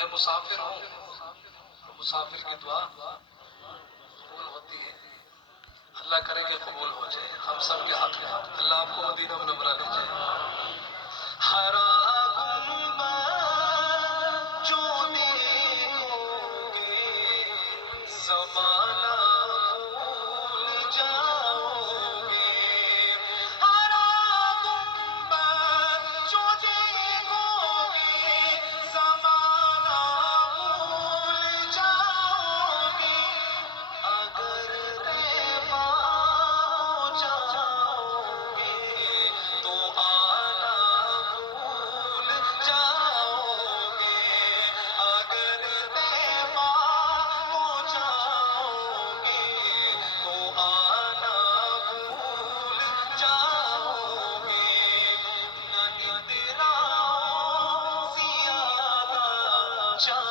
میں مسافر ہوں، مسافر کی دعا قبول ہوتی ہے، اللہ کرے کہ قبول ہو جائے ہم سب کے حق میں، اللہ آپ کو مدینہ منورہ لے جائے۔ ہرا گنبد جو دیکھو گے زمانہ بھول جاؤ گے، ہرا گنبد جو دیکھو گے زمانہ بھول جاؤ گے، اگر ریباں جاؤ گے تو آنا بھول جاؤ گے، اگر ریباں جاؤ گے تو آنا بھول جاؤ گے، نہ اتنا زیادہ